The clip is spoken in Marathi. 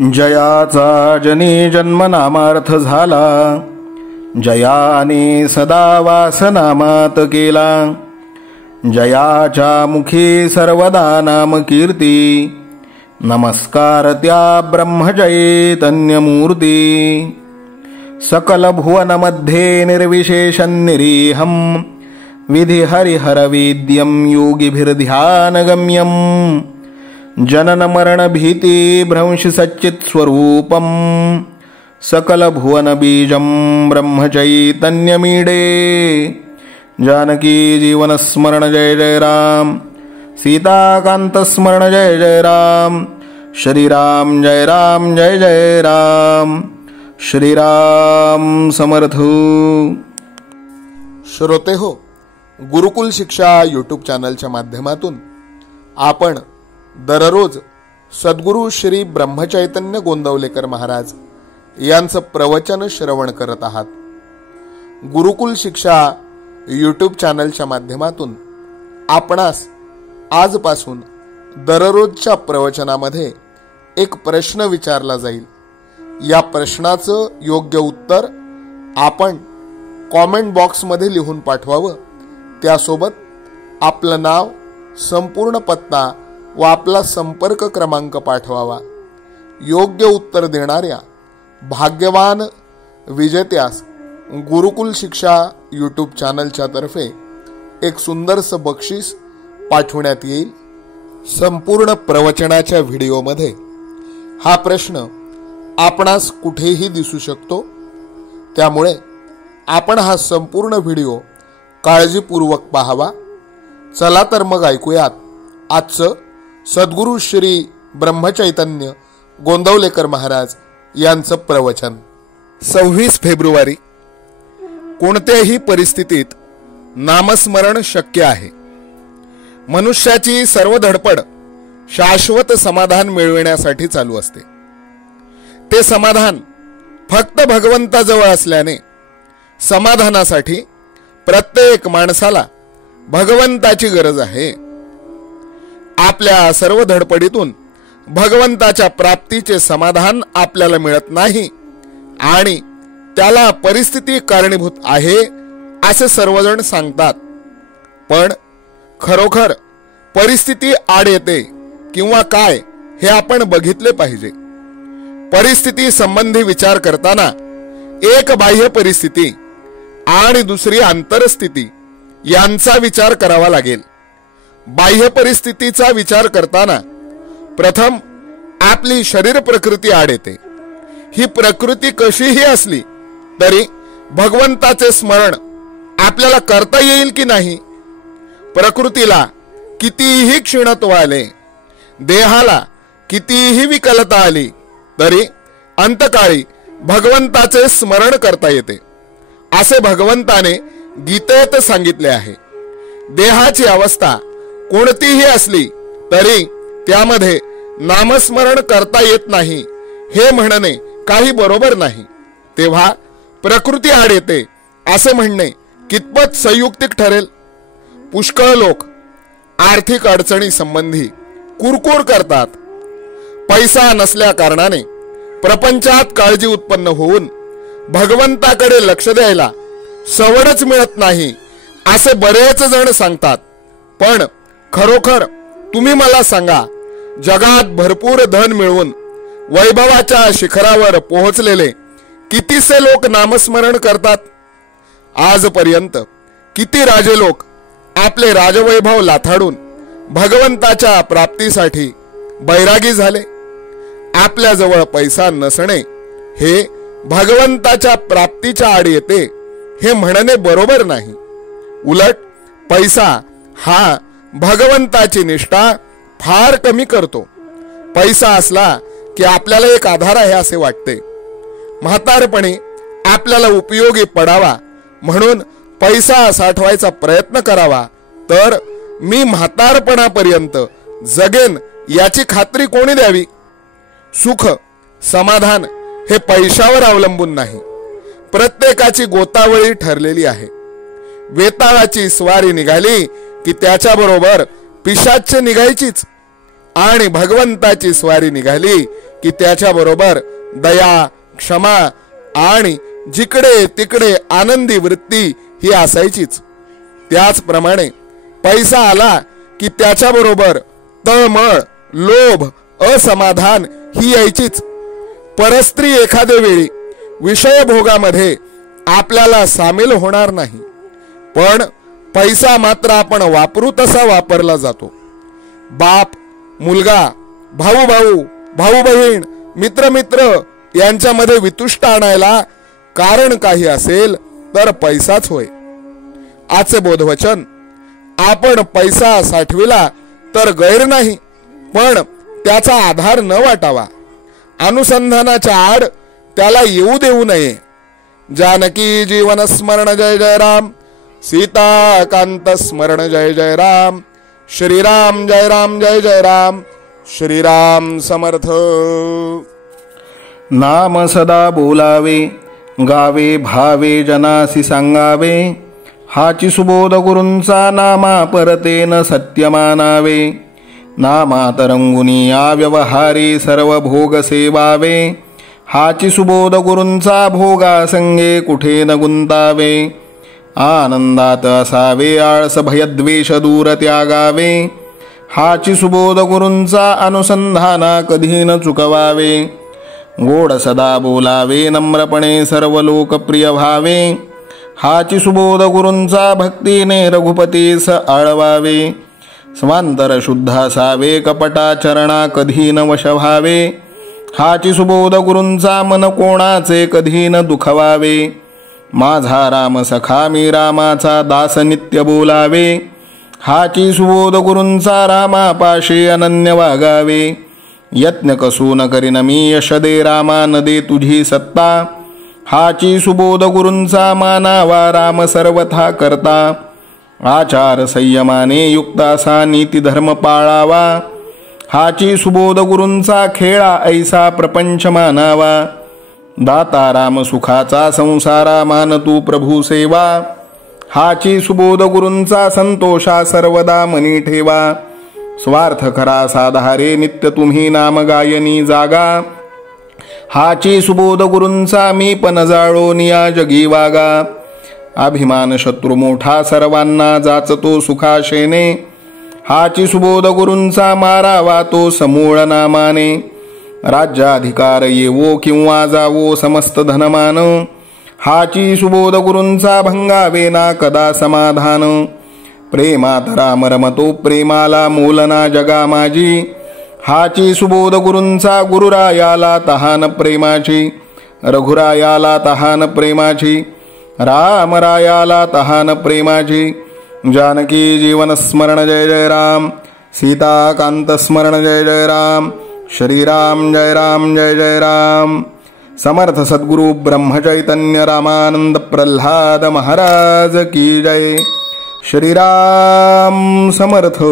जयाचा जनी जन्मनामार्थ झाला, जयाने सदा वासनामात केला. जयाच्या मुखी सर्वदा नाम कीर्ती, नमस्कार त्या ब्रह्मचैतन्यमूर्ती. सकल भुवनमध्ये निर्विशेषं निरीहं, विधि हरिहरवेद्यं योगिभिर्ध्यानगम्यं. जनन मरण भीति भ्रंश सच्चित् स्वरूपं, सकल भुवन बीजं ब्रह्मचैतन्यमीडे. जानकी जीवन स्मरण जय जय राम, सीताकांत स्मरण जय जय राम. श्रीराम जय राम जय जय राम. श्रीराम समर्थ. श्रोते हो, गुरुकुल शिक्षा यूट्यूब चॅनलच्या माध्यमातून आपण दररोज सद्गुरू श्री ब्रह्मचैतन्य गोंदवलेकर महाराज यांचं प्रवचन श्रवण करत आहात. गुरुकुल शिक्षा यूट्यूब चॅनलच्या माध्यमातून आपणास आजपासून दररोजच्या प्रवचनामध्ये एक प्रश्न विचारला जाईल. या प्रश्नाचं योग्य उत्तर आपण कॉमेंट बॉक्समध्ये लिहून पाठवावं. त्यासोबत आपलं नाव, संपूर्ण पत्ता व आपला संपर्क क्रमांक पाठवावा. योग्य उत्तर देणाऱ्या भाग्यवान विजेत्यास गुरुकुल शिक्षा यूट्यूब चॅनलच्या तर्फे एक सुंदरसं बक्षीस पाठवण्यात येईल. संपूर्ण प्रवचनाच्या व्हिडिओमध्ये हा प्रश्न आपणास कुठेही दिसू शकतो, त्यामुळे आपण हा संपूर्ण व्हिडिओ काळजीपूर्वक पाहावा. चला तर मग ऐकूयात आजचं सद्गुरू श्री ब्रह्मचैतन्य गोंदवलेकर महाराज यांचं प्रवचन. 26 फेब्रुवारी. कोणत्याही परिस्थितीत नामस्मरण शक्य आहे. मनुष्याची सर्व धडपड शाश्वत समाधान मिळविण्यासाठी चालू असते. ते समाधान फक्त भगवंताजवळ असल्याने समाधानासाठी प्रत्येक माणसाला भगवंताची गरज आहे. आपल्या सर्व धडपडीतून भगवंताच्या प्राप्तीचे समाधान आपल्याला मिळत नाही आणि त्याला परिस्थिती कारणीभूत आहे असे सर्वजण सांगतात. पण खरोखर परिस्थिती आड येते किंवा काय हे आपण बघितले पाहिजे. परिस्थिती संबंधी विचार करताना एक बाह्य परिस्थिती आणि दुसरी आंतरस्थिती यांचा विचार करावा लागेल. बाह्य परिस्थितीचा विचार करताना प्रथम आपली शरीर प्रकृती आड येते. ही प्रकृती कशीही असली तरी भगवंताचे स्मरण आपल्याला करता येईल की नाही. प्रकृतीला कितीही क्षीणत्व आले, देहाला कितीही विकलता आली तरी अंतकाळी भगवंताचे स्मरण करता येते असे भगवंताने गीतेत सांगितले आहे. देहाची अवस्था कोणतीही असली तरी त्यामध्ये नामस्मरण करता येत नाही हे म्हणणे काही बरोबर नाही. तेव्हा प्रकृती आड येते असे म्हणणे कितपत संयुक्तिक ठरेल. पुष्कळ लोक आर्थिक अडचणी संबंधी कुरकुर करतात. पैसा नसल्या कारणाने प्रपंचात काळजी उत्पन्न होऊन भगवंताकडे लक्ष द्यायला सवडच मिळत नाही असे बरेच जण सांगतात. पण खरोखर तुम्ही मला सांगा, जगात भरपूर धन मिळवून वैभवाच्या शिखरावर पोहोचलेले कितीसे लोक नामस्मरण करतात. आजपर्यंत किती राजे लोक आपले राजवैभव लाथाडून भगवंताच्या प्राप्तीसाठी बैरागी झाले. आपल्याजवळ पैसा नसणे हे भगवंताच्या प्राप्तीच्या आड येते हे म्हणणे बरोबर नाही. उलट पैसा हा भगवंताची निष्ठा फार कमी करतो. पैसा असला की आपल्याला एक आधार आहे असे वाटते. म्हातारपणी आपल्याला उपयोगी पडावा म्हणून पैसा साठवायचा प्रयत्न करावा तर मी म्हातारपणापर्यंत जगेन याची खात्री कोणी द्यावी. सुख समाधान हे पैशावर अवलंबून नाही. प्रत्येकाची गोतावळी ठरलेली आहे. वेताळाची स्वारी निघाली की त्याच्याबरोबर पिशाच्च निघायचीच आणि भगवंताची स्वारी निघाली की त्याच्याबरोबर दया, क्षमा आणि जिकडे तिकडे आनंदी वृत्ती ही असायचीच. त्याचप्रमाणे पैसा आला की त्याच्याबरोबर तळमळ, लोभ, असमाधान ही यायचीच. परस्त्री एखाद्या वेळी विषयभोगामध्ये आपल्याला सामील होणार नाही, पण पैसा मात्र आपण वापरू तसा वापरला जातो. बाप मुलगा, भाऊ भाऊ, भाऊ बहीण, मित्र मित्र यांच्यामध्ये वितुष्ट आणायला कारण काही असेल तर पैसाच होय. आजचे बोधवचन, आपण पैसा साठविला तर गैर नाही, पण त्याचा आधार न वाटावा. अनुसंधानाच्या आड त्याला येऊ देऊ नये. जानकी जीवन स्मरण जय जय राम. सीता कांत स्मरण जय जय राम. श्रीराम जय राम जय जय राम. श्रीराम समर्थ. नाम सदा बोलावे, गावे भावे जनासी सांगावे. हाची सुबोध गुरूंचा नामा परतेन सत्य मानावे. नामात रंगुनी व्यवहारी सर्व भोग सेवावे. हाची सुबोध गुरूंचा भोगा संगे कुठे न गुंतावे. आनंदात असावे आळस भयद्वेष दूर त्यागावे. हाची सुबोध गुरूंचा अनुसंधाना कधी न चुकवावे. गोड सदा बोलावे, नम्रपणे सर्व लोकप्रिय व्हावे. हाची सुबोध गुरूंचा भक्तीने रघुपतीस आळवावे. स्वांतर शुद्ध असावे, कपटाचरणा कधी न वश व्हावे. हाची सुबोध गुरूंचा मन कोणाचे कधी न दुखवावे. माझा राम सखा मी रामाचा दास नित्य बोलावे. हाची सुबोध गुरूंचा रामापाशी अनन्य वागावे. यत्न कसू न करीन मी यश दे रामा न दे तुझी सत्ता. हाची सुबोध गुरूंचा मानावा राम सर्वथा करता. आचार संयमाने युक्त असा नीती धर्म पाळावा. हाची सुबोध गुरूंचा खेळा ऐसा प्रपंच मानावा. दाता राम सुखाचा संसारा मान तू प्रभू सेवा. हाची सुबोध गुरूंचा संतोषा सर्वदा मनी ठेवा. स्वार्थ खरा साधारे नित्य तुम्ही नाम गायनी जागा. हाची सुबोध गुरूंचा मी पण जाळोन या जगी वागा. अभिमान शत्रू मोठा सर्वांना जाचतो सुखाशेने. हाची सुबोध गुरूंचा मारावा तो समूळ नामाने. राज्याधिकार येवो किंवा जावो समस्त धनमान. हाची सुबोध गुरूंचा भंगावे ना कदा समाधान. प्रेमात राम रमतो प्रेमाला मोलना जगा माझी. हाची सुबोध गुरूंचा गुरुरायाला तहान प्रेमाची. रघुरायाला तहान प्रेमाची. रामरायाला तहान प्रेमाची. जानकी जीवन स्मरण जय जय राम. सीता कांत स्मरण जय जय राम. श्रीराम जय राम जय जय राम. समर्थ सद्गुरु ब्रह्मचैतन्य रामानंद प्रल्हाद महाराज की जय. श्रीराम समर्थ.